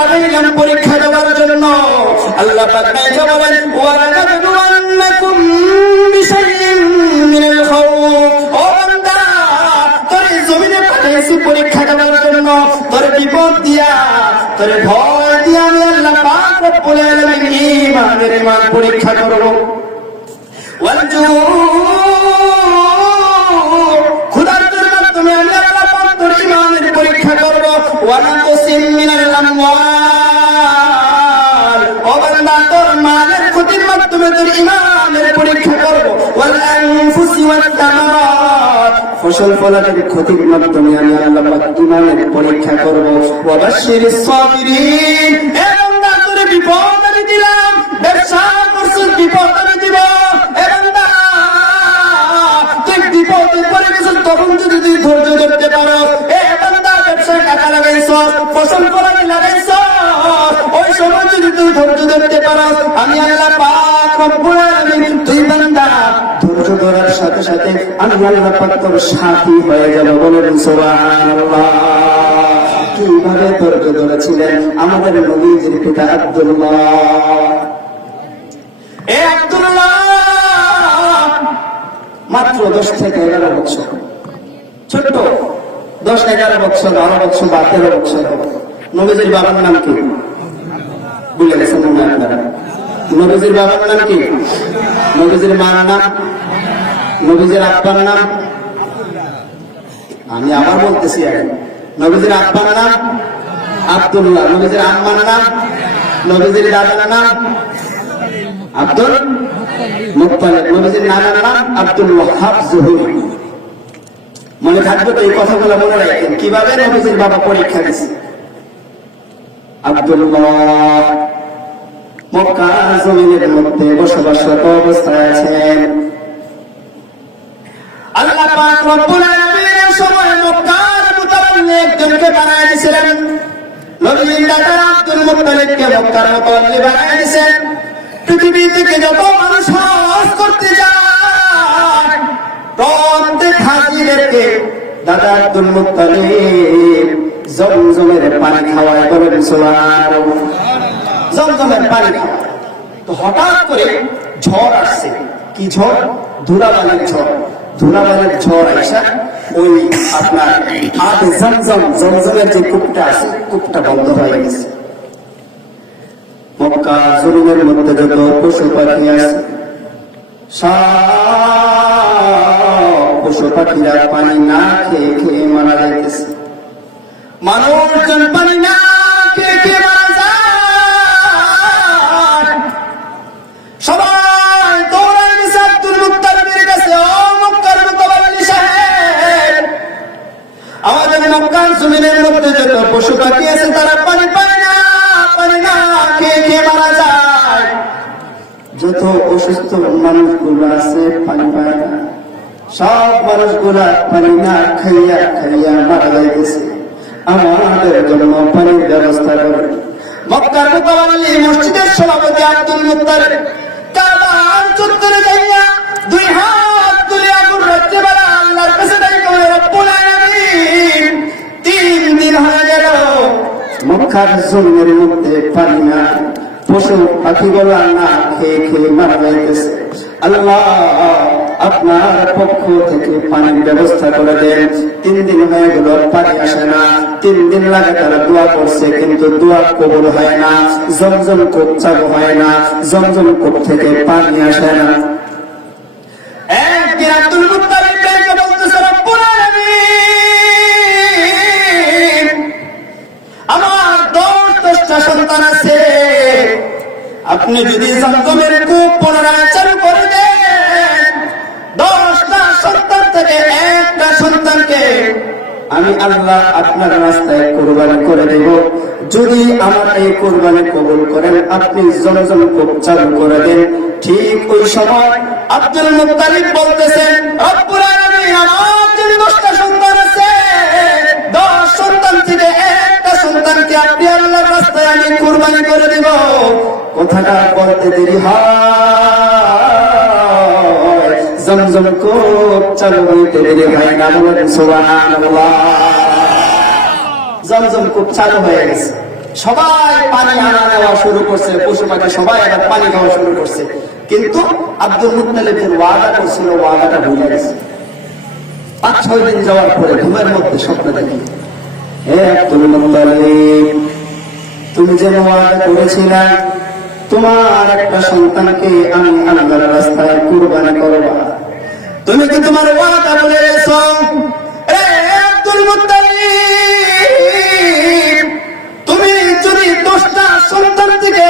পাঠাইলাম পরীক্ষা দেওয়ার জন্য। আল্লাহ পাক বলেন ওয়ালানাবলুওয়ান্নাকুম বিশাইইন মিনাল খাউফ, ও বান্দা তোরে জমিনে পাঠাইছি পরীক্ষা দেওয়ার জন্য, তোরে বিপদ দিয়া তোরে ভয় দিয়া আমি আল্লাহ পাক রব্বুল আলামিন ঈমান পরীক্ষা করব। ক্ষুধার্তের মাধ্যমে আমি আল্লাহ পাক তোর ঈমানের পরীক্ষা করব। ওয়ানাকসিম মিনাল আমওয়াল, ও বান্দা তোর মালের ক্ষতির মাধ্যমে তোর ঈমানের পরীক্ষা করব। ওয়াল আনফুসি ওয়াত তামারাত, ফসল ফলাদের ক্ষতির মাধ্যমে আমি আল্লাহ পাক ঈমানের পরীক্ষা করব। ওয়া বাশশিরিস সাবিরিন, এ বান্দা তোর বিপদ আমি দিলাম, ব্যবসা করছিস বিপদ আমি দিব। এ বান্দা তুই বিপদে পড়ে গেছিস, তখন যদি তুই ধৈর্য ধরতে পারো, এ বান্দা ব্যবসায় টাকা লাগাইছ, ফসল ফলাতে লাগাইছ, ওই সময় যদি তুই ধৈর্য ধরতে পারো, আমি আল্লাহ পাক রব্বুল আলামিন তুই বান্দা ধৈর্য ধরার সাথে সাথে আমি আল্লাহ পাক তোর সাথী হয়ে যাব। বলেন সুবহানাল্লাহ। কিভাবে ধৈর্য ধরেছিলেন আমাদের নবীজির পিতা আব্দুল্লাহ। এ আব্দুল্লাহ মাত্র 10 থেকে 11 বছর, ছোট্ট 10-11 বছর, 12 বছর বা 13 বছর। নবীজির বাবার নাম কি ভুলে গেছেন মনে হয় আপনারা? নবীজির বাবার নাম কি? নবীজির মার নাম? নবীজির আব্বার নাম? আমি আবার বলতেছি আগে, নবীজির আব্বার নাম আব্দুল্লাহ, নবীজির আম্মার নাম, নবীজির দাদার নাম আব্দুল মুত্তালিব, নবীজির নানার নাম আব্দুল ওয়াহাব জুহরি। মনে থাকবে তো এই কথাগুলো মনে রাখেন, কিভাবে নবীজির বাবা পরীক্ষা দিয়েছে। আব্দুল্লাহ মক্কা জমিনের মধ্যে বসবাসরত অবস্থায় আছেন। আল্লাহ পাক রব্বুল আলামিনের সময় মক্কার মুতাওয়াল্লি একজনকে বানায় দিয়েছিলেন। নবীজির দাদা আব্দুল মুত্তালিবকে মক্কার মুতাওয়াল্লি বানায় দিয়েছেন। পৃথিবী থেকে যত মানুষ হজ করতে যায়, প্রত্যেক হাজিদেরকে দাদা আব্দুল মুত্তালিব জমজমের পানি খাওয়ায়। বলেন সুবহানাল্লাহ। জমজমের পানি খাওয়ায়। তো হঠাৎ করে ঝড় আসছে। কি ঝড়? ধুলাবালির ঝড়। ধুলাবালির ঝড় আসা ওই আপনার আদ জমজমের যে কূপটা আছে, কূপটা বন্ধ হয়ে গেছে। মক্কা জমিনের মধ্যে যত পশু পাখি আছে, সব পশু পাখিরা পানি না খেয়ে খেয়ে মারা যাইতেছে। মানুষজন পানি না খেয়ে খেয়ে মারা যায়। সবাই দৌড়ায় গেছে আব্দুল মুত্তালিবের কাছে। ও মক্কার মুতাওয়াল্লি সাহেব, আমাদের মক্কার জমিনের মধ্যে যত পশু পাখি আছে তারা পানি পায় না, পানি না খেয়ে খেয়ে মারা যায়। যত অসুস্থ মানুষগুলো আছে পানি পায় না, সব মানুষগুলা পানি না খাইয়া খাইয়া মারা যাইতেছে। আমাদের জন্য পানির ব্যবস্থা করে। মক্কার মুতাওয়াল্লি মসজিদের সভাপতি আব্দুল মুত্তালিব কাবার চত্বরে যাইয়া 2 হাত তুলে আগুন রাত্রিবেলা আল্লাহর কাছে ডাইকা রব্বুল আলামিন 3 দিন হয়ে গেল মক্কার জমিনের মধ্যে পানি না, পশু পাখিগুলো না খেয়ে খেয়ে মারা যাইতেছে। আল্লাহ আপনার পক্ষ থেকে পানির ব্যবস্থা করে দেন। 3 দিন হয়ে গেল পানি আসে না। 3 দিন লাগাতার দোয়া করছে, কিন্তু দোয়া কবুল হয় না। জমজম কূপ চালু হয় না, জমজম কূপ থেকে পানি আসে না। একদিন আব্দুল মুত্তালিব বলতেছে, রব্বুল আলামিন আমার 10টা সন্তান আছে, আপনি যদি জমজমের কূপ পুনরায় চালু করে দেন, 10টা সন্তান থেকে একটা সন্তানকে আমি আল্লাহ আপনার রাস্তায় কুরবানি করে দেব। যদি আমার এই কুরবানি কবুল করেন, আপনি জমজম কূপ চালু করে দেন। ঠিক ওই সময় আব্দুল মুত্তালিব বলতেছেন, রব্বুল আলামিন আমার যদি 10টা সন্তান আছে, 10 সন্তান থেকে একটা সন্তানকে আপনি আল্লাহর রাস্তায় আমি কুরবানি করে দেব। কথাটা বলতে দেরি হয়, জমজম কূপ চালু হইতে দেরি হয় না। বলেন সুবহানাল্লাহ। জমজম কূপ চালু হয়ে গেছে। সবাই পানি আনা নেওয়া শুরু করছে, পশু পাখি সবাই আবার পানি খাওয়া শুরু করছে। কিন্তু আব্দুল মুত্তালিবের ওয়াদা করছিল, ওয়াদাটা ভুলে গেছে। 5-6 দিন যাওয়ার পরে ঘুমের মধ্যে স্বপ্ন দেখি, হে আব্দুল মুত্তালিব, তুমি যে ওয়াদা করেছিলে তোমার একটা সন্তানকে আমি আল্লাহর রাস্তায় কুরবানি করব, তুমি কি তোমার ওয়াদা বলে গেছো? রে আব্দুল মুত্তালিব, তুমি যদি 10টা সন্তান থেকে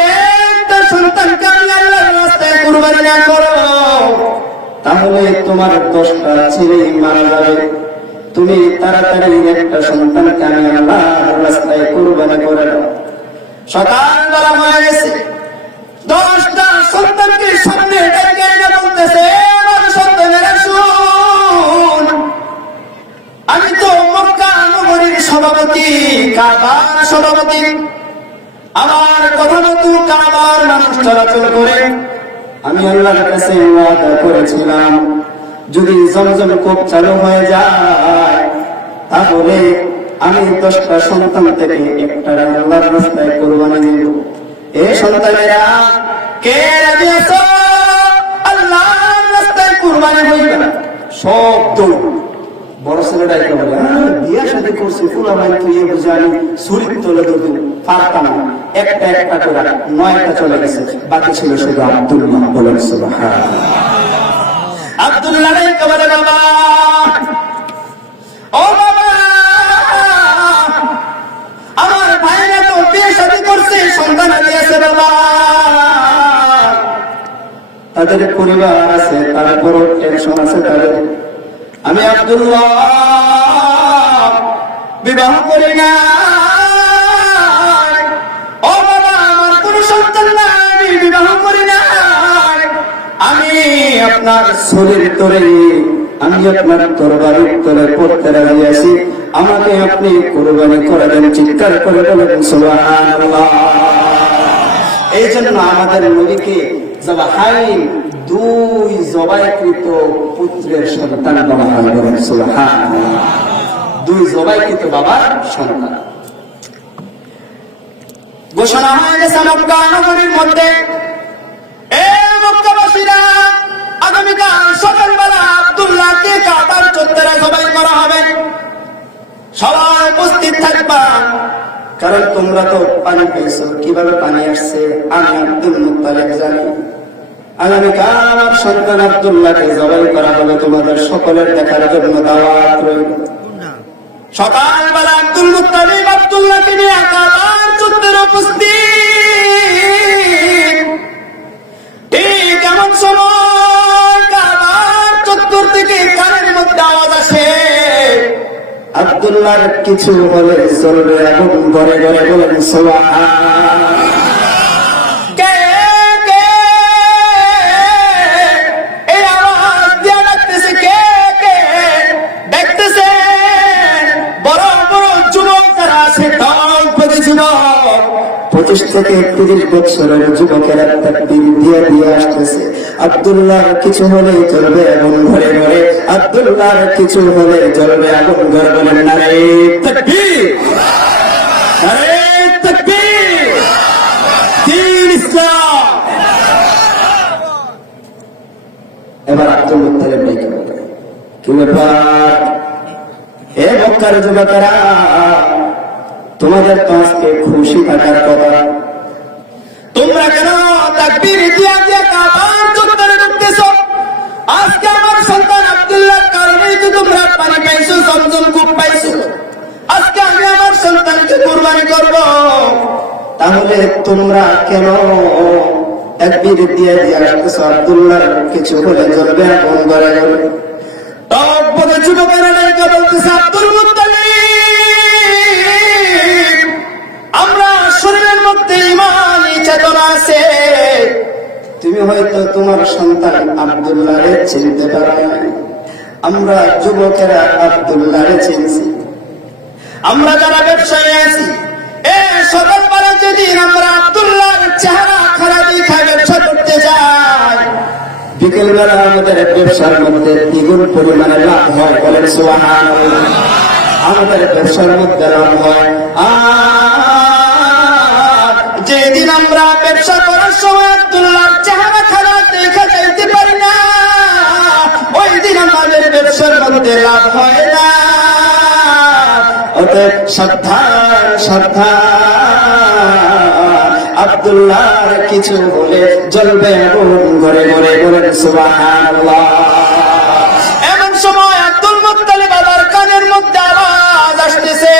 একটা সন্তানকে আমি আল্লাহর রাস্তায় কুরবানি না করো, তাহলে তোমার 10টা ছেলে মারা যাবে। তুমি তাড়াতাড়ি একটা সন্তানকে আমি আল্লাহর রাস্তায় কুরবানি করে দাও। সকালবেলা হয়ে গেছে, 10টা সন্তানকে সামনে ডেকে এনে বলতেছে, আমার সন্তানেরা শুন, আমি তো মক্কা নগরীর সভাপতি, কাবার সভাপতি, আমার কথা মতো কাবার মানুষ চলাচল করে। আমি আল্লাহর কাছে ওয়াদা করেছিলাম যদি জমজম কূপ চালু হয়ে যায় তাহলে আমি 10টা সন্তান থেকে একটা আল্লাহর রাস্তায় কুরবানি দিব। এই সন্তানেরা কে রাজি আছো আল্লাহর রাস্তায় কুরবানি হইবে? সব দৌড়। বড় ছেলেটা এটা বলে, বিয়ে শাদী করছি, ফুলা ভাই তুই বুঝানি শরীর তোলে দৌড় পারতাম না, একটা একটা করে 9টা চলে গেছে, বাকি ছিল শুধু আব্দুল্লাহ। বলেন সুবহানাল্লাহ। আব্দুল্লাহ বলে, বাবা ও বাবা, আমার ভাইরা তো বিয়ে শাদী করছে, সন্তান দিয়েছে বাবা, তাদের পরিবার আছে, তারপরও টেনশন আছে তাদের। আমি আব্দুল্লাহ বিবাহ করি না, ও বাবা আমার কোন সন্তান নাই, আমি বিবাহ করি না, আমি আপনার শরীর তোরে, আমি আপনার তরবারির তোরে পড়তে রাজি আছি, আমাকে আপনি কুরবানি করে দেন। চিৎকার করে বলেন সুবহানাল্লাহ। এই জন্য আমাদের নবীকে যাবাহাইন, 2 জবাইকৃত পুত্রের সন্তান বলা হয়। বলেন সুবহানাল্লাহ। 2 জবাইকৃত বাবার সন্তান। ঘোষণা হয়ে গেছে মক্কা নগরীর মধ্যে, এ মক্কাবাসীরা, আগামীকাল সকালবেলা আব্দুল্লাহকে কাবার চত্বরে জবাই করা হবে, সবাই উপস্থিত থাকবা। কারণ তোমরা তো পানি পেয়েছো, কিভাবে পানি আসছে আমি আব্দুল মুত্তালিব জানি। আগামীকাল আমার সন্তান আব্দুল্লাহকে জবাই করা হবে, তোমাদের সকলের দেখার জন্য দাওয়াত রইল। সকালবেলা আব্দুল মুত্তালিব আব্দুল্লাহকে নিয়ে কাবার চত্বরে উপস্থিত। ঠিক এমন সময় কাবার চত্বর থেকে কানের মধ্যে আওয়াজ আসে, আব্দুল্লাহর কিছু হলে চলবে এখন ঘরে ঘরে। বলেন সুবহানাল্লাহ। কে কে এই আওয়াজ দিয়ে ডাকতেছে? কে কে দেখতেছে? বড় বড় যুবক যারা আছে, দল প্রতি যুবক, 25 থেকে 30 বছরের যুবকেরা তাকবীর দিয়ে দিয়ে আসতেছে। আব্দুল্লাহর কিছু হলে চলবে এখন ঘরে ঘরে, আব্দুল্লাহর কিছু হলে চলবে এখন ঘরে। বলেন নারে তাকবীর, নারে তাকবীর, দ্বীন ইসলাম। এবার আব্দুল মুত্তালিব ডেকে বলে, কি ব্যাপার হে মক্কার যুবকেরা, তোমাদের তো আজকে খুশি থাকার কথা, তোমরা কেন তাকবীর দিয়া দিয়া কাবার চত্বরে ঢুকতেছো? আজকে আমার সন্তান আব্দুল্লাহর কারণেই তো তোমরা পানি পাইছো, জমজম কূপ পাইছো। আজকে আমি আমার সন্তানকে কুরবানি করব, তাহলে তোমরা কেন তাকবীর দিয়া দিয়া আসতেছো? আব্দুল্লাহর কিছু হলে চলবে এখন ঘরে ঘরে। তবে যুবকেরা নাকি বলতেছে, আব্দুল মুত্তালিব, আমরা শরীরের মধ্যে ঈমান চেতনা আছে, তুমি হয়তো তোমার সন্তান আব্দুল্লাহরে চিনতে পারো না, আমরা যুবকেরা আব্দুল্লাহরে চিনছি। আমরা যারা ব্যবসায়ী আছি, এ সকালবেলা যেদিন আমরা আব্দুল্লাহর চেহারা খারাপ দেখা ব্যবসা করতে যাই, বিকেলবেলা আমাদের ব্যবসার মধ্যে দ্বিগুণ পরিমাণে লাভ হয়। বলেন সুবহানাল্লাহ। আমাদের ব্যবসার মধ্যে লাভ হয়। যেদিন আমরা ব্যবসা করার সময় আব্দুল্লাহর চেহারা খারাপ দেখা যাইতে পারি না, ওই দিন আমাদের ব্যবসার মধ্যে লাভ হয় না। অতএব সাবধান সাবধান, আব্দুল্লাহর কিছু বলে জ্বলবে আগুন ঘরে ঘরে, বলেন সুবহানাল্লাহ। এমন সময় আব্দুল মুত্তালিব আবার কানের মধ্যে আওয়াজ আসতেছে,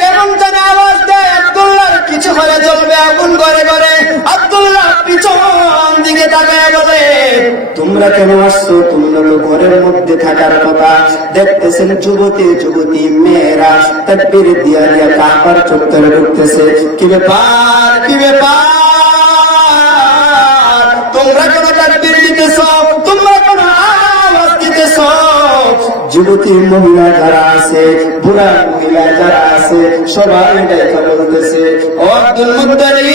কেমন জানি আওয়াজ দেয়, আব্দুল্লাহর কিছু হলে জ্বলবে আগুন ঘরে ঘরে। আব্দুল্লাহ পিছন দিকে তাকায় বলে, তোমরা কেন আসছো? তোমরা তো ঘরের মধ্যে থাকার কথা। দেখতেছেন যুবতী যুবতী মেয়েরা তাকবীর দিয়া দিয়া কাবার চত্বরে ঢুকতেছে। কি ব্যাপার, কি ব্যাপার? তোমরা কেন তাকবীর দিতেছো? তোমরা কেন আওয়াজ দিতেছো? যুবতী মহিলা যারা আছে, বুড়া মহিলা যারা আছে, সবাই দেখা বলতেছে, ও আব্দুল মুত্তালিব,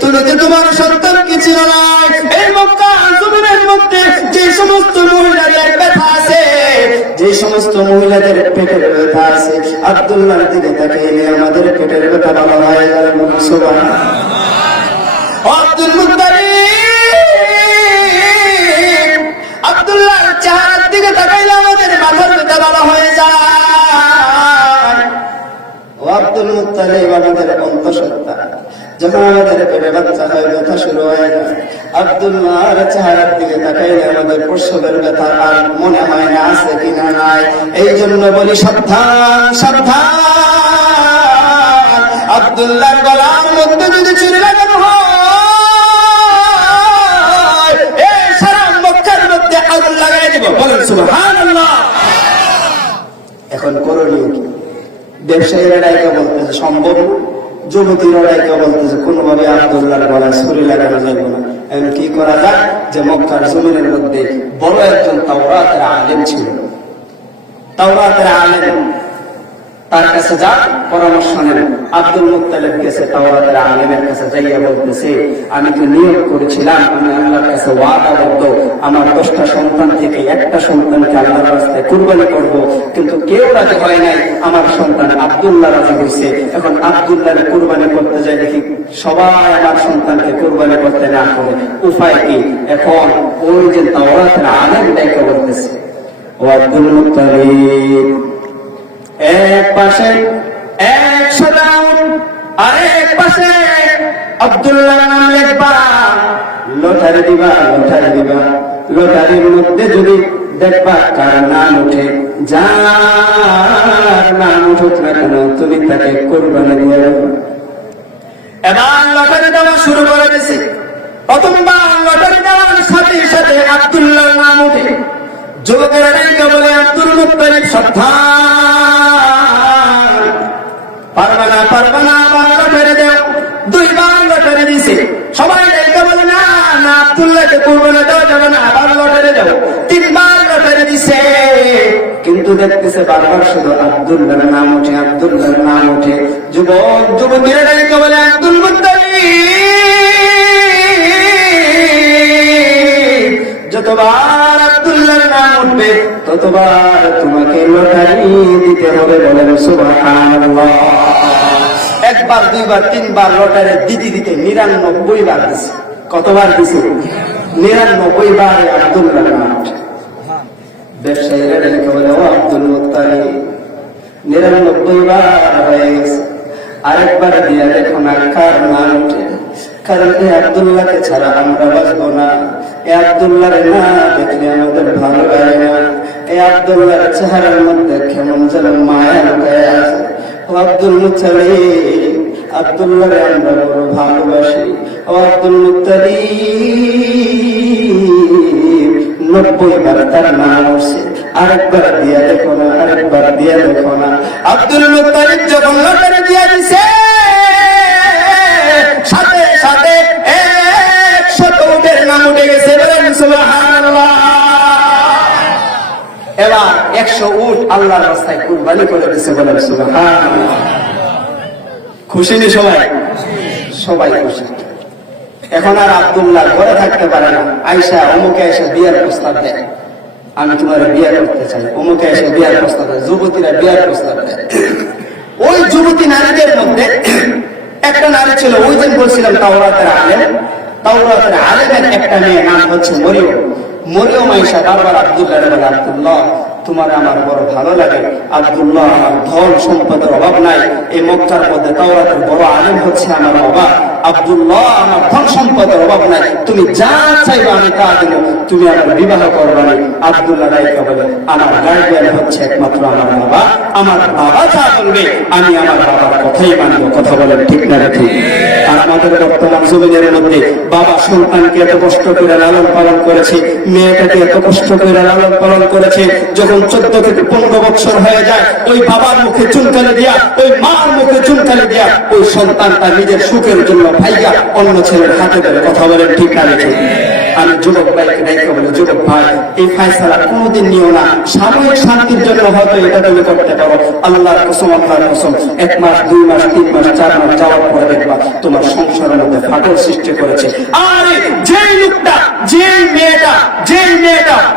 তুমি তো তোমার সন্তান কিছু নয়। এই মক্কা জমিনের মধ্যে যে সমস্ত মহিলাদের ব্যথা আছে, যে সমস্ত মহিলাদের পেটের ব্যথা আছে, আব্দুল্লাহর দিকে তাকিয়ে আমাদের পেটের ব্যথা ভালো হয়ে গেল। সুবহানাল্লাহ। আব্দুল মুত্তালিব, আব্দুল্লাহর চেহারার দিকে তাকাইলে আমাদের মাথার ব্যথা ভালো হয়ে যায়। ও আব্দুল মুত্তালিব আমাদের অন্তঃসত্ত্বা, যখন আমাদের পেটে বাচ্চা হয় ব্যথা শুরু হয়ে যায়, আব্দুল্লাহর চেহারার দিকে তাকাইলে আমাদের প্রসবের ব্যথা আর মনে হয় না আছে কিনা নাই। এই জন্য বলি সাবধান সাবধান, আব্দুল্লাহর গলার মধ্যে যদি চুরি লাগানো হয়, এই সারা মক্কার মধ্যে আগুন লাগাই দিব। বলেন সুবহানাল্লাহ। এখন করণীয় কি? ব্যবসায়ীরা ডাইকা বলতেছে সম্ভব, যুবতীরা ডাইকা বলতেছে কোনোভাবে আব্দুল্লাহর গলায় ছুরি লাগানো যাবে না। এখন কি করা যায়? যে মক্কার জমিনের মধ্যে বড় একজন তাওরাতের আলেম ছিল, তাওরাতের আলেম, তার কাছে যা পরামর্শ নেন। আব্দুল মুত্তালিব গেছে তাওরাতের আলেমের কাছে যাইয়া বলতেছে, আমি তো নিয়োগ করেছিলাম, আমি আল্লাহর কাছে ওয়াদাবদ্ধ, আমার 10টা সন্তান থেকে একটা সন্তানকে আল্লাহর রাস্তায় কুরবানি করব, কিন্তু কেউ রাজি হয় নাই। আমার সন্তান আব্দুল্লাহ রাজি হয়েছে। এখন আব্দুল্লাহকে কুরবানি করতে যাই, দেখি সবাই আমার সন্তানকে কুরবানি করতে না করে, উপায় কি? এখন ওই যে তাওরাতের আলেম ডাইকা বলতেছে, ও আব্দুল মুত্তালিব, এক পাশে 100 রাউন্ড, আরেক পাশে আব্দুল্লাহ নাম লিখবা, লটারি দিবা, লটারি দিবা। লটারির মধ্যে যদি দেখবা কার নাম উঠে, যার নাম উঠুক না কেন তুমি তাকে কুরবানি দিয়ে দেবে। এবার লটারি দেওয়া শুরু করে দিয়েছে। প্রথমবার লটারি দেওয়ার সাথে সাথে আব্দুল্লাহর নাম উঠে। যুবকেরা ডাইকা বলে, আব্দুল মুত্তালিব সাবধান, পারবা না পারবা না, আবার লটারি দেও। 2বার লটারি দিছে। সবাই ডাইকা বলে, না না, আব্দুল্লাহকে কুরবানি দেওয়া যাবে না, আবার লটারি দেও। 3বার লটারি দিছে, কিন্তু দেখতেছে বারবার শুধু আব্দুল্লাহর নাম ওঠে, আব্দুল্লাহর নাম ওঠে। যুবক যুবতীরা ডাইকা বলে, আব্দুল মুত্তালিব, যতবার আব্দুল্লাহর নাম উঠবে ততবার তোমাকে লটারি দিতে হবে। বলেন সুবহানাল্লাহ। 1বার 2বার 3বার লটারি দিতে দিতে 99 বার দিছে। কতবার দিছে? 99 বারে আব্দুল্লাহর নাম উঠে। ব্যবসায়ীরা ডেকে বলে, ও আব্দুল মুত্তালিব, 99 বার হয়ে গেছে, আরেকবার দিয়া দেখো না কার নাম উঠে। কারণ এই আব্দুল্লাহকে ছাড়া আমরা বাঁচবো না। এই আব্দুল্লাহর না দেখলে আমাদের ভালো লাগে না। এই আব্দুল্লাহর চেহারার মধ্যে কেমন যেন মায়া লুকায় আছে। ও আব্দুল মুত্তালিব, আব্দুল্লাহরে আমরা বড় ভালোবাসি। ও আব্দুল মুত্তালিব, 90 বার তার নাম উঠছে, আরেকবার দিয়া দেখো না, আরেকবার দিয়া দেখো না। আব্দুল মুত্তালিব যখন লটারি দিয়া দিছে, সাথে সাথে 100 উটের নাম উঠে গেছে। বলেন সুবহানাল্লাহ। এবার 100 উট আল্লাহর রাস্তায় কুরবানি করে দিয়েছে। বলেন সুবহানাল্লাহ। খুশি নি সবাই? সবাই খুশি। এখন আর আব্দুল্লাহ ঘরে থাকতে পারে না। আয়েশা অমুকে এসে বিয়ের প্রস্তাব দেয়, আমি তোমার বিয়ে করতে চাই। অমুকে এসে বিয়ের প্রস্তাব দেয়, যুবতীরা বিয়ের প্রস্তাব দেয়। ওই যুবতী নারীদের মধ্যে একটা নারী ছিল, ওই দিন বলছিলাম তাওরাতের আলেম, তাওরাতের আলেমের একটা মেয়ে নাম হচ্ছে মরিয়ম। মরিয়ম আয়েশা বারবার আব্দুল্লাহ বলে, আব্দুল্লাহ তোমার আমার বড় ভালো লাগে, আব্দুল্লাহ আমার ধন সম্পদের অভাব নাই, এই মক্কার মধ্যে তাওরাতের বড় আলেম হচ্ছে আমার বাবা, আব্দুল্লাহ আমার ধন সম্পদের অভাব নাই, তুমি যা চাইবে আমি তা দেব, তুমি আমার বিবাহ করবে না। আব্দুল্লাহ রাইকা বলে, আমার গার্ডিয়ান হচ্ছে একমাত্র আমার বাবা, আমার বাবা যা বলবে আমি আমার বাবার কথাই মানবো। কথা বলেন ঠিক না ঠিক? আর আমাদের বর্তমান জমিনের মধ্যে বাবা সন্তানকে এত কষ্ট করে লালন পালন করেছে, মেয়েটাকে এত কষ্ট করে লালন পালন করেছে, যখন 14 থেকে 15 বছর হয়ে যায় ওই বাবার মুখে চুনকালি দিয়া, ওই মার মুখে চুনকালি দিয়া ওই সন্তানটা নিজের সুখের জন্য ভাইয়া অন্য ছেলের হাতে ধরে। কথা বলেন ঠিক না ঠিক? আমি যুবক ভাইকে ডাইকে বলে, যুবক ভাই এই ফায়সালা কোনোদিন নিও না, সাময়িক শান্তির জন্য হয়তো এটা তুমি করতে পারো, আল্লাহর কসম আল্লাহর কসম 1 মাস 2 মাস 3 মাস 4 মাস যাওয়ার পরে দেখবা তোমার সংসারের মধ্যে ফাটল সৃষ্টি করেছে। আরে যেই লোকটা, যেই মেয়েটা,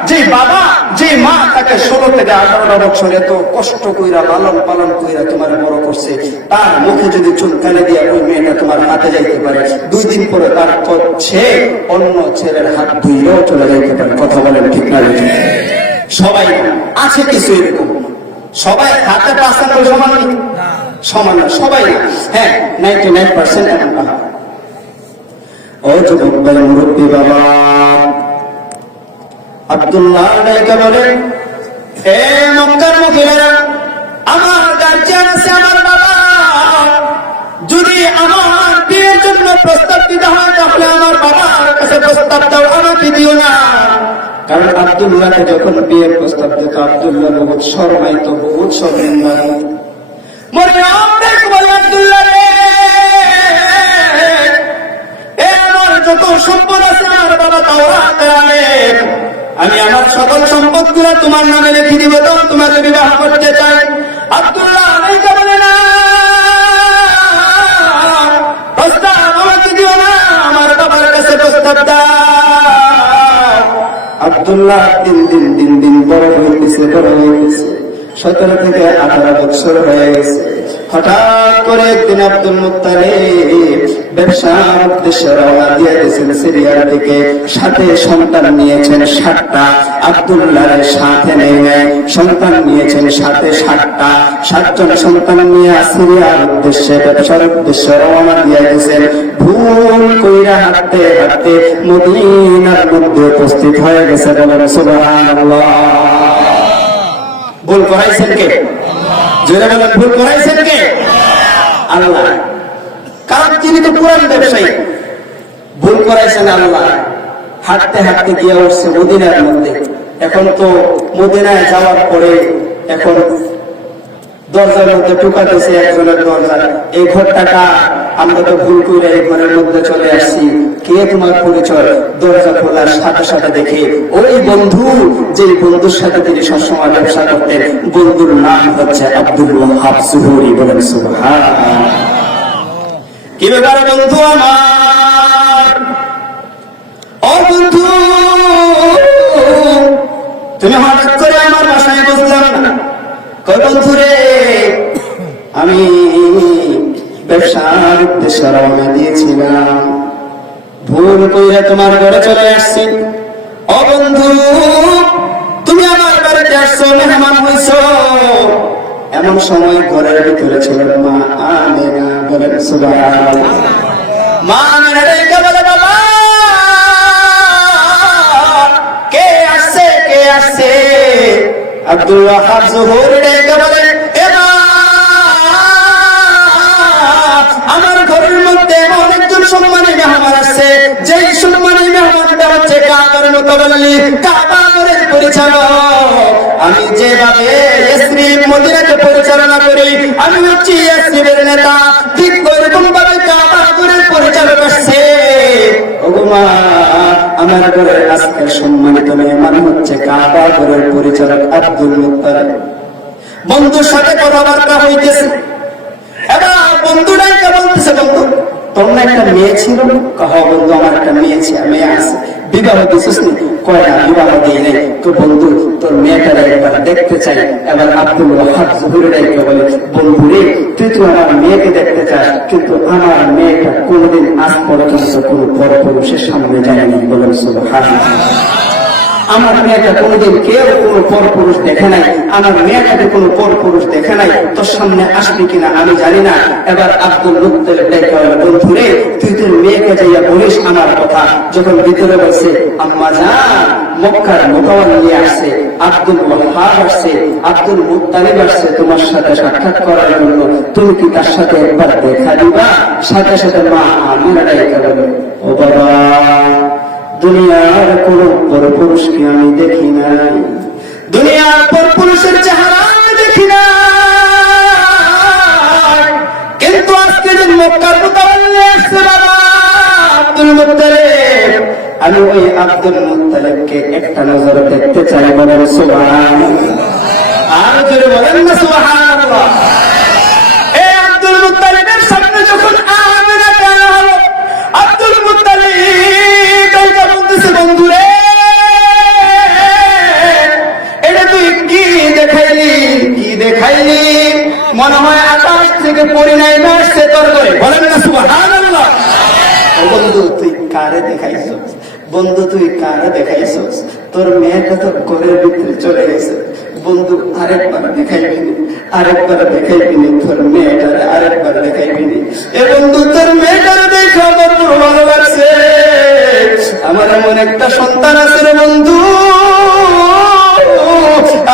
যেই বাবা, যেই মা তাকে 16 থেকে 18 বছর এত কষ্ট কইরা লালন পালন কইরা তোমার বড় করছে, তার মুখে যদি চুনকালি দিয়া ওই মেয়েটা তোমার হাতে যাইতে পারে, 2 দিন পরে তার সে অন্য ছেলের হাত ধুইলেও চলে যাইতে পারে। কথা বলেন ঠিক না? সবাই আছে কিছু এরকম, সবাই হাতে 5 আঙ্গুল সমান নেই, সমান না সবাই, হ্যাঁ 99% এমনটা হয়। ও যুবক ভাই মুরব্বী বাবা, আব্দুল্লাহ রাইকা বলে, হে মক্কার মহিলারা, আমার গার্জিয়ান আছে আমার বাবা, যদি আমার বিয়ের জন্য প্রস্তাব দিতে হয় তাহলে আমার বাবার কাছে প্রস্তাব দাও, আমাকে দিও না। কারণ আব্দুল্লাহকে যখন বিয়ের প্রস্তাব দিত আব্দুল্লাহ বহুত শরমাইত, বহুত শর্মিন্দা। মরিয়ম রাইকা বলে, আব্দুল্লাহ রে, আমার যত সম্পদ আছে আমার বাবা তাওরাতের আলেম, আমি আমার সকল সম্পদ গুলো তোমার নামে লিখে দিব, তো তোমাকে বিবাহ করতে চাই। আব্দুল্লাহ রাইকা বলে, না প্রস্তাব আমাকে দিও না, আমার বাবার কাছে প্রস্তাব দাও। আব্দুল্লাহ দিন দিন বড় হইতেছে, 17 থেকে 18 বছর হয়ে গেছে। হঠাৎ করে একদিন আব্দুল মুত্তালিব ব্যবসার উদ্দেশ্যে রওনা দিয়ে গেছেন সিরিয়ার দিকে, সাথে সন্তান নিয়েছেন 7টা, আব্দুল্লাহর সাথে নেই, সন্তান নিয়েছেন সাথে 7টা, 7 জন সন্তান নিয়ে সিরিয়ার উদ্দেশ্যে ব্যবসার উদ্দেশ্যে রওনা দিয়ে গেছেন। ভুল কইরা হাঁটতে হাঁটতে মদিনার মধ্যে উপস্থিত হয়ে গেছে। বলেন সুবহানাল্লাহ। ভুল করাইছেন কে? জোরে বলেন, ভুল করাইছেন কে? আল্লাহ। কারণ তিনি তো পুরান ব্যবসায়ী, ভুল করাইছেন আল্লাহ। হাঁটতে হাঁটতে গিয়ে উঠছে মদিনার মধ্যে। এখন তো মদিনায় যাওয়ার পরে এখন দরজার মধ্যে ঢুকাতেছে একজনের দরজা, এই ঘরটাকা আমরা তো ভুল করে এই ঘরের মধ্যে চলে আসছি, কে তোমার পরিচয়? দরজা খোলার সাথে সাথে দেখে ওই বন্ধু, যে বন্ধুর সাথে তিনি সবসময় ব্যবসা করতেন, বন্ধুর নাম হচ্ছে আব্দুল ওয়াহাব সুহুরি। বলেন সুবহানাল্লাহ। কি ব্যাপার বন্ধু আমার? ও বন্ধু, তুমি হঠাৎ করে আমার বাসায় বসলাম না? কই বন্ধু রে, আমি ব্যবসার উদ্দেশ্যে রওনা দিয়েছিলাম, ভুল কইরা তোমার ঘরে চলে আসছি। ও বন্ধু, তুমি আমার বাড়িতে আসছো, মেহমান হইছো। এমন সময় ঘরের ভিতরে ছিল মা আমেনা। বলেন সুবহানাল্লাহ। মা আমেনা রেখে বলে, বাবা কে আসছে, কে আসছে? আব্দুল ওয়াহাব সুহুরি রেখে বলে, আমার ঘরের মধ্যে এমন একজন সম্মানী মেহমান আসছে, যেই সম্মানী মেহমানটা হচ্ছে কাবার মুতাওয়াল্লি, কাবার পরিচালক। আমি যেভাবে ইয়াসরিব মদিনাকে পরিচালনা করি, আমি হচ্ছি ইয়াসরিবের নেতা, ঠিক ওইরকম ভাবে কাবার পরিচালক আসছে। ওগো মা, আমার ঘরের আজকের সম্মানিত মেহমান হচ্ছে কাবার পরিচালক আব্দুল মুত্তালিব। বন্ধুর সাথে কথাবার্তা হইতেছে, এবার বন্ধুরাই বলতেছে, বন্ধু তোর না একটা মেয়ে ছিল? কহ বন্ধু, আমার একটা মেয়ে আছে, বিবাহ দিছিস নি? কয় না, বিবাহ দিই নাই। তো বন্ধু, তোর মেয়েটারে একবার দেখতে চাই। এবার আব্দুল ওয়াহাব সুহুরি বলে, বন্ধু রে, তুই তো আমার মেয়েকে দেখতে চাস, কিন্তু আমার মেয়েটা কোনোদিন আজ পর্যন্ত কোনো পরপুরুষের সামনে যায়নি, বলেন সুবহানাল্লাহ। আমার মেয়েটা কোনোদিন কেউ কোনো পরপুরুষ দেখে নাই, আমার মেয়েটাকে কোনো পরপুরুষ দেখে নাই, তোর সামনে আসবি কিনা আমি জানি না। এবার আব্দুল মুত্তালিব ডেকে বলে, বন্ধুরে তুই তোর মেয়েকে যাইয়া বলিস আমার কথা। যখন ভিতরে বলছে, আম্মা জান মক্কার মোতাওয়াল নিয়ে আসছে, আব্দুল ওয়াহাব আসছে, আব্দুল মুত্তালিব আসছে তোমার সাথে সাক্ষাৎ করার জন্য, তুমি কি তার সাথে একবার দেখা দিবা? সাথে সাথে মা আমিনা ডেকে বলে, ও বাবা, দুনিয়ার কোন পরপুরুষকে আমি দেখি নাই, দুনিয়ার পরপুরুষের চেহারা দেখি না, কিন্তু আজকে যে মক্কার মোতাওয়াল আসছে বাবা আব্দুল মুত্তালিব, আমি ওই আব্দুল মুত্তালিবকে একটা নজরে দেখতে চাই, বলেন সুবহানাল্লাহ। আর জোরে বলেন না সুবহানাল্লাহ। এই আব্দুল মুত্তালিবের সামনে যখন আমিনা কেন হলো, আব্দুল মুত্তালিব বলতেছে, বন্ধুরে এটা তুই কি দেখাইলি, কি দেখাইলি? মনে হয় আকাশ থেকে পরিণাম আসছে তোর করে, বলেন না সুবহানাল্লাহ। ও বন্ধু তুই কারে দেখাইছস? বন্ধু তুই কারে দেখাইছস? তোর মেয়েটা তোর ঘরের ভিতরে চলে গেছে, বন্ধু আরেকবার দেখাইবিনি, আরেকবার দেখাইবিনি, তোর মেয়েটারে আরেকবার দেখাইবিনি। এ বন্ধু তোর মেয়েটারে দেখা আমার ভালো লাগছে, আমার এমন একটা সন্তান আছে রে বন্ধু,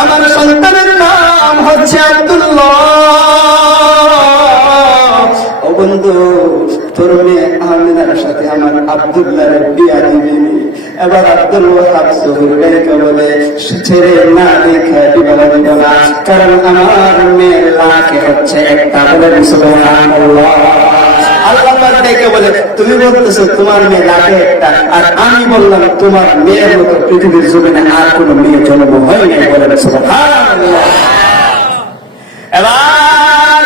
আমার সন্তানের নাম হচ্ছে আব্দুল্লাহ। ও বন্ধু তোর মেয়ে আমিনার সাথে আমার আব্দুল্লাহর বিয়া দিবি। এবার আব্দুল ওয়াহাব সুহরাইকে বলে, ছেড়ে না দেখে বিবাহ দিব না, কারণ আমার মেয়ের লাখে হচ্ছে একটা, বলেন সুবহানাল্লাহ। আল্লাহ পাক ডেকে বলে, তুমি বলতেছো তোমার মেয়ে লাখে একটা, আর আমি বললাম তোমার মেয়ের মতো পৃথিবীর জমিনে আর কোন মেয়ে জন্ম হয় নাই, বলেন সুবহানাল্লাহ। এবার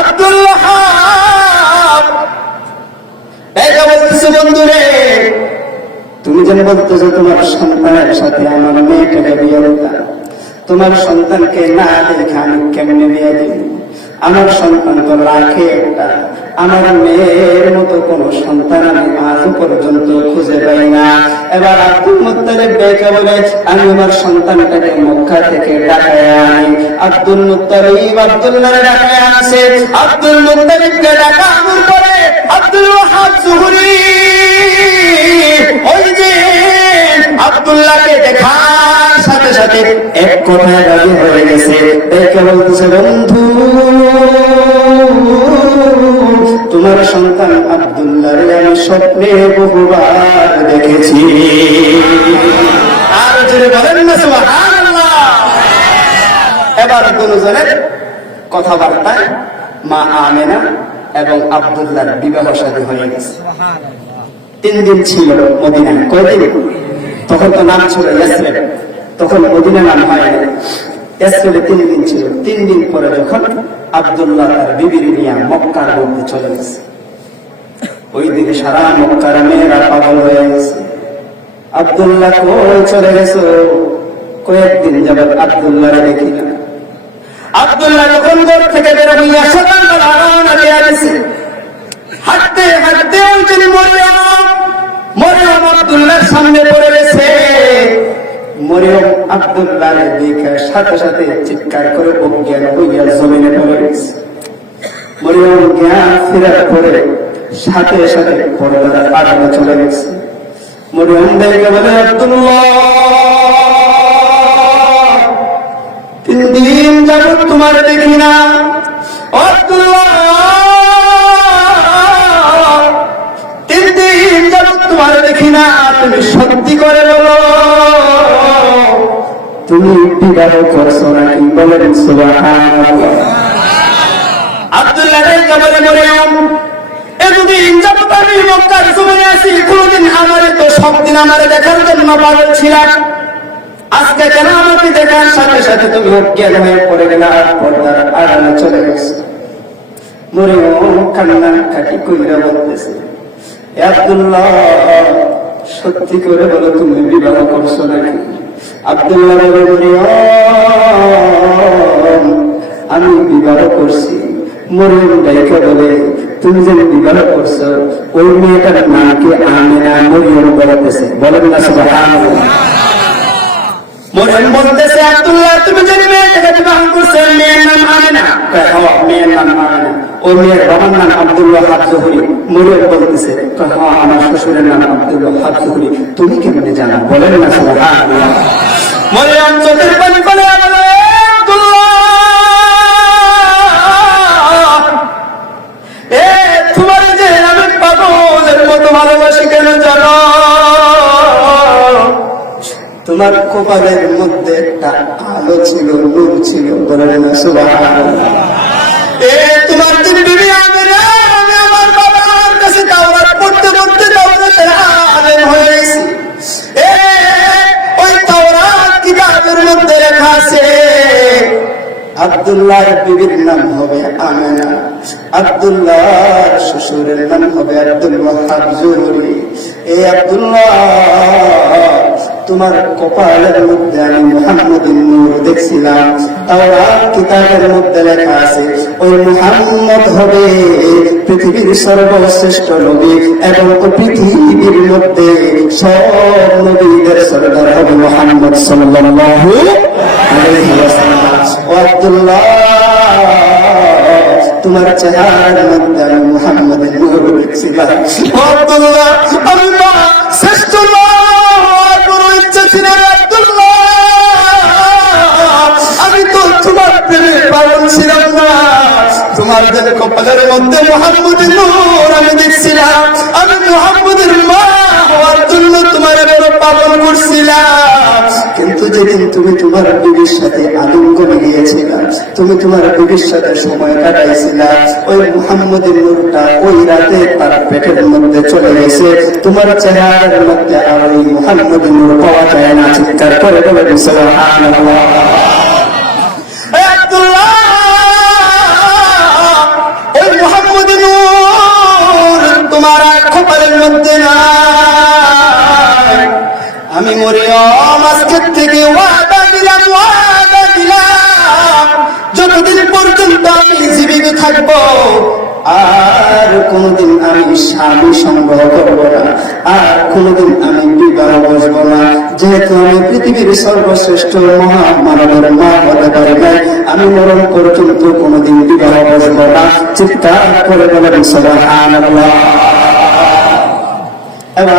আব্দুল ওয়াহাব ডেকে বলতেছে, বন্ধুরে তুমি যেন বলতেছো তোমার সন্তানের সাথে আমার মেয়েটাকে বিয়ে দিতাম, তোমার সন্তানকে না দেখে আমি কেমনে বিয়ে দিই? আমার সন্তান তো লাখে একটা, আমার মেয়ের মতো কোন সন্তান আমি আজ পর্যন্ত খুঁজে পাই না। এবার আব্দুল মুত্তালিব ডেকে বলে, আমি আমার সন্তানটাকে মক্কা থেকে ঢাকায় আনি। আব্দুল মুত্তালিব আব্দুল্লাহকে ঢাকায় আনছে। আব্দুল মুত্তালিবকে ঢাকা আনার পরে আব্দুল ওয়াহাব জুহরি ওই যে আব্দুল্লাহকে দেখার সাথে সাথে এক কথায় রাজি হয়ে গেছে। ডেকে বলতেছে, বন্ধু তোমার সন্তান আব্দুল্লাহরে আমি স্বপ্নে বহুবার দেখেছি। আর জোরে বলেন না সুবহানাল্লাহ। এবার দুজনের কথাবার্তায় মা আমিনা এবং আব্দুল্লাহর বিবাহ শাদী হয়ে গেছে। 3 দিন ছিল মদিনায়। কয়দিন? তখন তো নাম ছিল ইয়াসরিব, তখন মদিনা নাম হয়নি। ইয়াসরিবে 3 দিন ছিল। 3 দিন পরে যখন আব্দুল্লাহ তার বিবির নিয়ে মক্কার মধ্যে চলে গেছে, ওই দিকে সারা মক্কার মেয়েরা পাগল হয়ে গেছে। আব্দুল্লাহ কই চলে গেছে? কয়েকদিন যাবত আব্দুল্লাহরে দেখি না। আব্দুল্লাহ যখন ঘর থেকে বের হইয়া সকালবেলা রওনা দিয়ে গেছে, হাঁটতে হাঁটতে ওই যে মরিয়ম আব্দুল্লাহর সামনে পড়ে গেছে। মরিয়ম আব্দুল্লাহর দেখে সাথে সাথে চিৎকার করে অজ্ঞান হইয়া জমিনে পড়ে গেছে। মরিয়ম জ্ঞান ফেরার পরে সাথে সাথে পর্দার আড়ালে চলে গেছে। মরিয়ম দেখে বলে, আব্দুল্লাহ 3 দিন যাবত তোমার দেখি না। আব্দুল্লাহ 3 দিন যাবত তোমার দেখি না, তুমি সত্যি করে বলো তুমি বিবাহ করছো নাকি? বলেন সুবহানাল্লাহ। আব্দুল্লাহ বলে, মরিয়ম এতদিন যাবত আমি মক্কার জমিনে আছি, কোনদিন আমারে তো সব দিন আমারে দেখার জন্য পাগল ছিলাম, আজকে কেন আমাকে দেখার সাথে সাথে তুমি অজ্ঞান হয়ে পড়ে গেলে আর পর্দার আড়ালে চলে গেছে? মরিয়ম কান্না কাটি কইরা বলতেছে, আব্দুল্লাহ সত্যি করে বলো তুমি বিবাহ করছো নাকি? আব্দুল্লাহ বলে, মরিয়ম আমি বিবাহ করছি। মরিয়ম ডাইকা বলে, তুমি যে বিবাহ করছো ওই মেয়েটার নাম কি আমেনা? মরিয়ম বলতেছে, বলেন না সুবহানাল্লাহ। মরিয়ম বলতেছে, আব্দুল্লাহ তুমি যে মেয়েটাকে বিবাহ করছো মেয়ের নাম আমেনা? হ্যাঁ, মেয়ের নাম আমেনা। ওই মেয়ের বাবার নাম আব্দুল ওয়াহাব জোহরি। মরিয়ম বলতেছে, হ্যাঁ, আমার শ্বশুরের নাম আব্দুল ওয়াহাব জোহরি। তুমি কেমনে জানা? বলেন না সুবহানাল্লাহ। মরিয়ম চোখের পানি ফেলে বলে, আব্দুল্লাহ তোমার যে আমি পাগলের মতো ভালোবাসি কেন জানো? তোমার কপালের মধ্যে একটা আলো ছিল, নূর ছিল। বলেন না সুবহানাল্লাহ। তোমার দিন বিবি আমেনা, আমি আমার বাবার কাছে তাওরাত পড়তে পড়তে তাওরাতের আলেম হয়ে গেছি। ওই তাওরাত কিতাবের মধ্যে লেখা আছে আব্দুল্লাহর বিবির নাম হবে আমেনা, আব্দুল্লাহর শ্বশুরের নাম হবে আব্দুল ওয়াহাব জোহরি। এই আব্দুল্লাহ তোমার কপালের মধ্যে আমি মুহাম্মদের নূর দেখছিলাম। তাওরাত কিতাবের মধ্যে লেখা আছে ওই মুহাম্মদ হবে পৃথিবীর সর্বশ্রেষ্ঠ নবী এবং পৃথিবীর মধ্যে সব নবীদের সরদার হবে মুহাম্মদ সাল্লাল্লাহু আলাইহি ওয়াসাল্লাম। ও আব্দুল্লাহ তোমার চেহারার মধ্যে আমি মুহাম্মদের নূর দেখছিলাম। ও আব্দুল্লাহ আমি শ্রেষ্ঠ আমি তো তোমার প্রেমে পাগল ছিলাম না। তোমার যে কপালের মধ্যে মুহাম্মদের নূর আমি দেখছিলাম। আমি মুহাম্মদের মা হওয়ার জন্য তোমার বড় পাগল করছিলাম। কিন্তু যেদিন তুমি তোমার বিবির সাথে আলিঙ্গ গিয়েছিলাম, তুমি তোমার বিবির সাথে সময় কাটাইছিলা, ওই মুহাম্মদের নূরটা ওই রাতে তার পেটের মধ্যে চলে গেছে। তোমার চেহারার মধ্যে আর ওই মুহাম্মদের নূর পাওয়া যায় না। চিৎকার করে বলেন সুবহানাল্লাহ। আব্দুল্লাহ ওই মুহাম্মদের নূর তোমার কপালের মধ্যে নাই। আমি মরিয়ম আজকের থেকে ওয়াদা দিলাম যতদিন পর্যন্ত আমি জীবিত থাকবো আর কোনদিন আমি স্বামী সংগ্রহ করবো না, আর কোনদিন আমি বিবাহ বসবো না। যেহেতু আমি পৃথিবীর সর্বশ্রেষ্ঠ মহামানবের মা হতে পারি নাই, আমি মরণ পর্যন্ত কোনদিন বিবাহ বসবো না। চিৎকার করে বলেন সুবহানাল্লাহ। এবার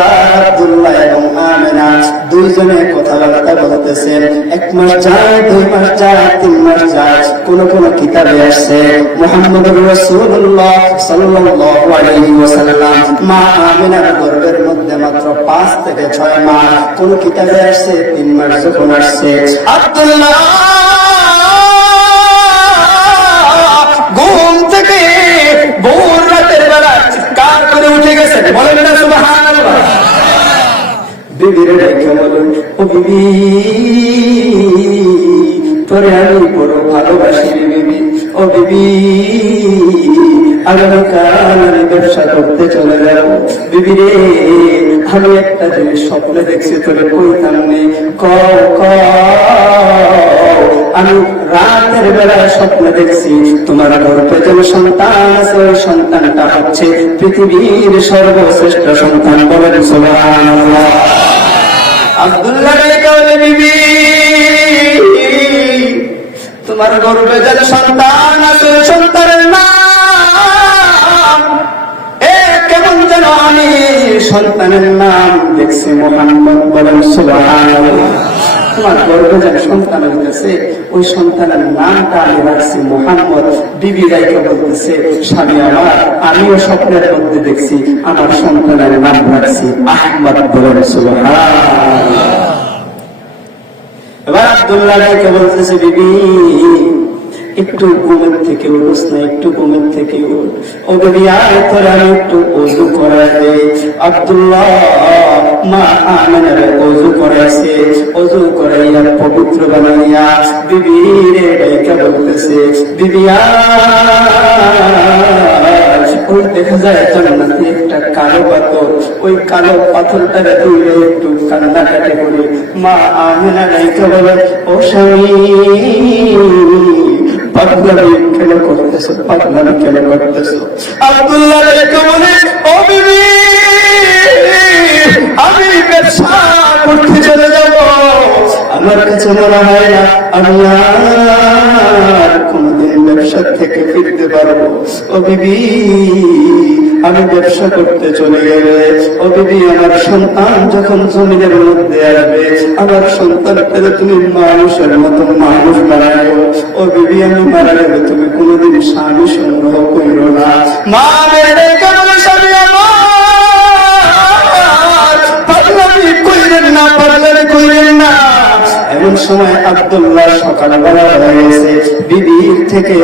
আব্দুল্লাহ এবং আমেনা দুইজনে কথাবার্তা বলতেছেন। 1 মাস যায়, 2 মাস যায়, 3 মাস যায়। কোন কোন কিতাবে আসছে মুহাম্মদুর রাসূলুল্লাহ সাল্লাল্লাহু আলাইহি ওয়াসাল্লাম মা আমেনার গর্ভের মধ্যে মাত্র 5 থেকে 6 মাস। কোন কিতাবে আসছে 3 মাস যখন আসছে আব্দুল্লাহ ঘুম থেকে ভোর রাতের বেলা চিৎকার করে উঠে গেছেন। বলেন না সুবহানাল্লাহ। বিবির ডেকে বলুন, ও বিবি তোরে আমি বড় ভালোবাসি বিবি। ও বিবি আগামীকাল আমি ব্যবসা করতে চলে যাব। বিবি রে আমি একটা জিনিস স্বপ্নে দেখছি, তোরে কইতাম নেই। আমি রাতের বেলায় স্বপ্ন দেখছি তোমার গর্ভে যে সন্তান আছে, ওই সন্তানটা হচ্ছে পৃথিবীর সর্বশ্রেষ্ঠ সন্তান। বলেন সুবহানাল্লাহ। আব্দুল্লাহ বলে, বিবি তোমার গর্ভে যে সন্তান আছে, সন্তানের নাম কেমন যেন আমি সন্তানের নাম দেখছি মুহাম্মদ। বলেন সুবহানাল্লাহ। তোমার গর্ভে যে সন্তান হইতেছে, ওই সন্তানের নামটা আমি রাখছি মুহাম্মদ। বিবি রাইকে বলতেছে, স্বামী আমার আমিও স্বপ্নের মধ্যে দেখছি আমার সন্তানের নাম রাখছি আহমদ। বলেন সুবহানাল্লাহ। এবার আব্দুল্লাহ রাইকে বলতেছে, বিবি একটু ঘুমের থেকে উঠোস না, একটু ঘুমের থেকে উঠ। ও বিবি আয় তোরে আমি একটু ওযু করাই দে। আব্দুল্লাহ মা আমেনারে ওযু করাইছে। ওযু করাইয়া পবিত্র বানাইয়া বিবি রে ডেকে বলতেছে, বিবি ওই দেখা যায় জান্নাতে একটা কালো পাথর, ওই কালো পাথরটাকে তুলে একটু কান্নাকাটি করে মা আমেনা ডেকে বলে, ও স্বামী পাগলামি কেন করতেছো, পাগলামি কেন করতেছো? আব্দুল্লাহ রেখে বলে, ও বিবি, আমি ব্যবসা করতে চলে যাব। আমার কাছে মনে হয় না আমি আর কোনদিন ব্যবসা থেকে ফিরতে পারবো। ও বিবি, আমি ব্যবসা করতে চলে গেলে, ও বিবি, আমার সন্তান যখন জমিনের মধ্যে আসবে, আমার সন্তানকে তুমি মানুষের মতো মানুষ বানায়। ও বিবি, আমি মারা গেলে তুমি কোনোদিন স্বামী সংগ্রহ করো না। মা মেরে কেমন স্বামী আমার, পাগলামি কইরেন না, পাগলামি কইরেন না। এমন সময় আব্দুল্লাহ সকালবেলা হয়ে গেছে, বিবির থেকে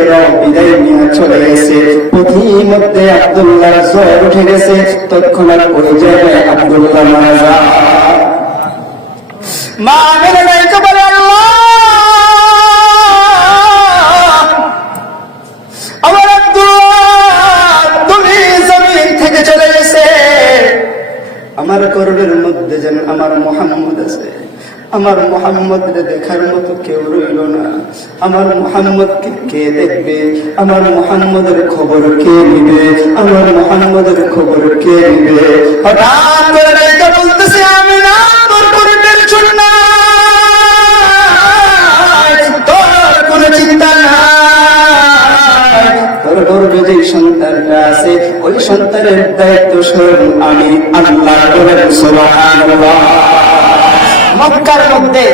বিদায় নিয়ে চলে গেছে। পথিমধ্যে আব্দুল্লাহর জ্বর উঠে গেছে, তৎক্ষণাৎ ওই জায়গায় আব্দুল্লাহ মারা যায়। মা মেরে নাইকে বলে, আল্লাহ, আমার আব্দুল্লাহ তুমি জমিন থেকে চলে গেছে, আমার গর্বের মধ্যে যেন আমার মুহাম্মদ আছে, আমার মুহাম্মদকে দেখার মতো কেউ রইল না। আমার মুহাম্মদকে কে দেখবে? আমার মুহাম্মদের খবর কে নিবে? আমার মুহাম্মদের খবর কে নিবে? হঠাৎ করে নায়িকা বলতেছে, আমি না, তোর কোনো টেনশন নাই, তোর কোনো চিন্তা নাই। তোর গর্বে যে সন্তানটা আছে, ওই সন্তানের দায়িত্ব স্বয়ং আমি আল্লাহ। সুবহানাল্লাহ। মক্কার মধ্যে